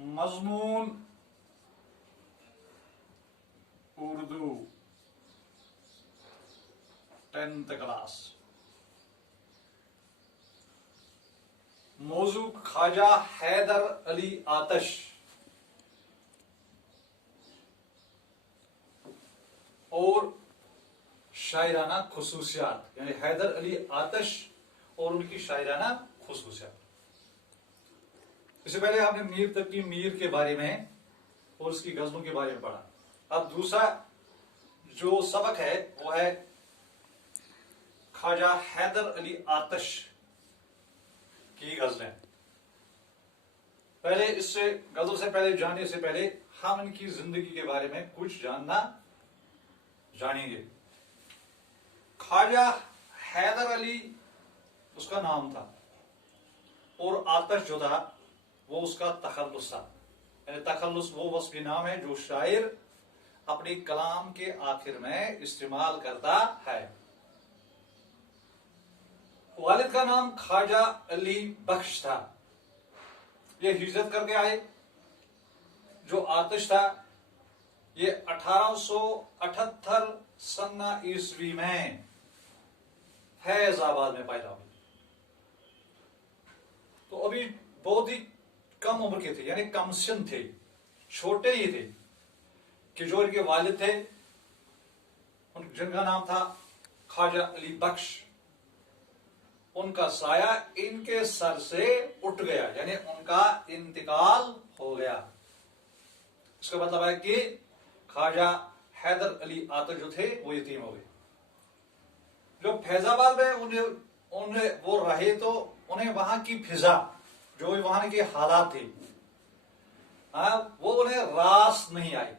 मजमून Urdu 10th class. मौजू ख्वाजा हैदर अली आतश और शायराना खुसूसियात, यानी हैदर अली आतश और उनकी शायराना खुसूसियात। इससे पहले आपने मीर तकी मीर के बारे में और उसकी गजलों के बारे में पढ़ा। अब दूसरा जो सबक है वो है ख्वाजा हैदर अली आतश की गजलें। पहले इससे गजल से पहले जानने से पहले हम इनकी जिंदगी के बारे में कुछ जानेंगे। ख्वाजा हैदर अली उसका नाम था और आतश जो था वो उसका तखल्लुस था। यानी तखल्लुस वो वस्फी नाम है जो शायर अपनी कलाम के आखिर में इस्तेमाल करता है। वालिद का नाम ख्वाजा अली बख्श था। ये हिजरत करके आए। जो आतिश था ये 1878 सन्ना ईस्वी में फैजाबाद में पैदा हुए। तो अभी बहुत ही कम उम्र के थे, यानी कमसिन थे, छोटे ही थे कि जो इनके वालिद थे जिनका नाम था ख्वाजा अली बख्श, उनका साया इनके सर से उठ गया, यानी उनका इंतकाल हो गया। इसका मतलब है कि ख्वाजा हैदर अली आतश जो थे वो यतीम हो गए। जो फैजाबाद में उन्हें वो रहे तो उन्हें वहां की फिजा, जो वहां के हालात थे, वो उन्हें रास नहीं आई।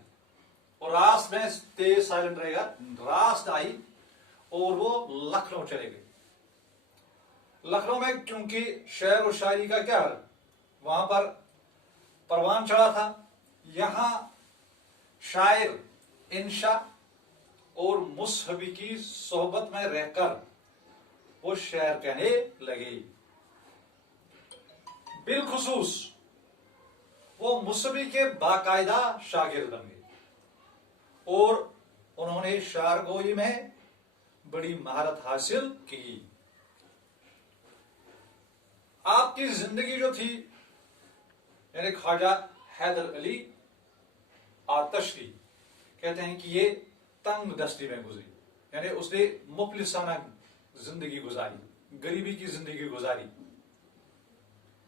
और रास में तेज साइलेंट रहेगा, रास आई और वो लखनऊ चले गए। लखनऊ में क्योंकि शेर और शायरी का क्या है, वहां पर परवान चढ़ा था। यहां शायर इंशा और मुसहबी की सोहबत में रहकर वो शेर कहने लगे। बिलखुसूस वो मुसहबी के बाकायदा शागिर्द बन गए और उन्होंने शारगोई में बड़ी महारत हासिल की। आपकी जिंदगी जो थी यानी ख्वाजा हैदर अली आतश की, कहते हैं कि ये तंग दस्ती में गुजरी, यानी उसने मुफलिसाना जिंदगी गुजारी, गरीबी की जिंदगी गुजारी।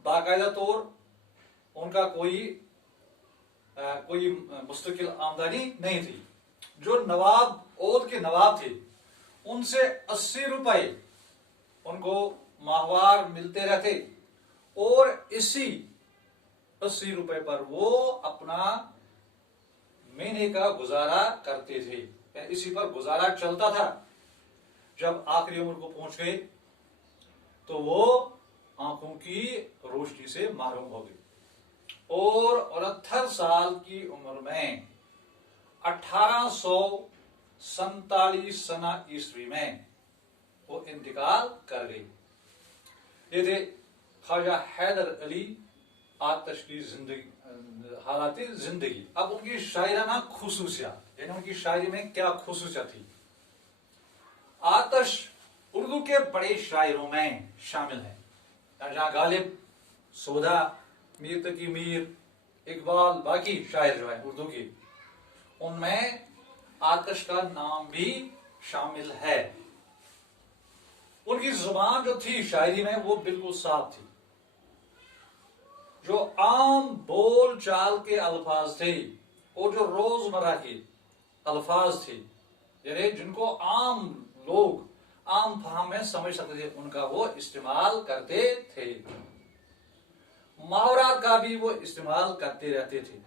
बाकायदा तौर उनका कोई मुस्तकिल आमदनी नहीं थी। जो नवाब औद के नवाब थे उनसे 80 रुपए उनको माहवार मिलते रहते और इसी 80 रुपए पर वो अपना महीने का गुजारा करते थे, इसी पर गुजारा चलता था। जब आखिरी उम्र को पहुंच गए तो वो आंखों की रोशनी से महरूम हो गए और 69 साल की उम्र में 1847 सना ईस्वी में वो इंतकाल कर गए। ये थे ख्वाजा हैदर अली आतश की जिंदगी, हालात जिंदगी। अब उनकी शायराना खुसूसियात, यानी उनकी शायरी में क्या खुसूसियात थी। आतश उर्दू के बड़े शायरों में शामिल है। जहां गालिब, सोधा, मीर तकी मीर, इकबाल, बाकी शायर जो है उर्दू की, उनमें आतश का नाम भी शामिल है। उनकी जुबान जो थी शायरी में वो बिल्कुल साफ थी। जो आम बोल चाल के अल्फाज थे और जो रोजमर्रा के अल्फाज थे, यानी जिनको आम लोग आम फहम में समझ सकते थे, उनका वो इस्तेमाल करते थे। मुहावरात का भी वो इस्तेमाल करते रहते थे।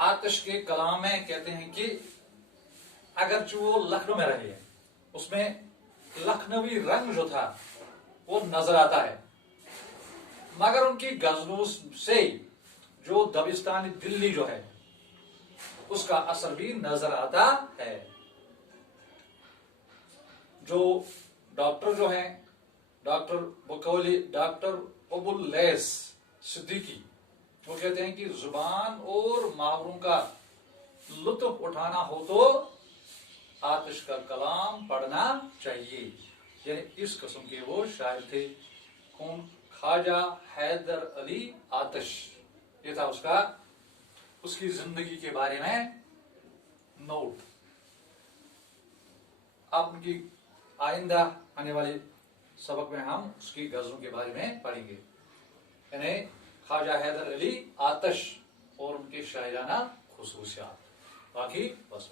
आतिश के कलाम में कहते हैं कि अगर वो लखनऊ में रहे हैं, उसमें लखनवी रंग जो था वो नजर आता है, मगर उनकी गजलों से जो दबिस्तानी दिल्ली जो है उसका असर भी नजर आता है। जो डॉक्टर जो हैं, डॉक्टर बकौली डॉक्टर अबुल लैस सिद्दीकी, वो कहते हैं कि जुबान और मुहावरों का लुत्फ उठाना हो तो आतिश का कलाम पढ़ना चाहिए। यानी इस किस्म के वो शायर थे। कौन? ख्वाजा हैदर अली आतिश। ये था उसकी जिंदगी के बारे में नोट। अब उनकी आइंदा आने वाले सबक में हम उसकी गजलों के बारे में पढ़ेंगे। यानी ख्वाजा हैदर अली आतिश और उनके शायराना खुसूसियात। बाकी बस।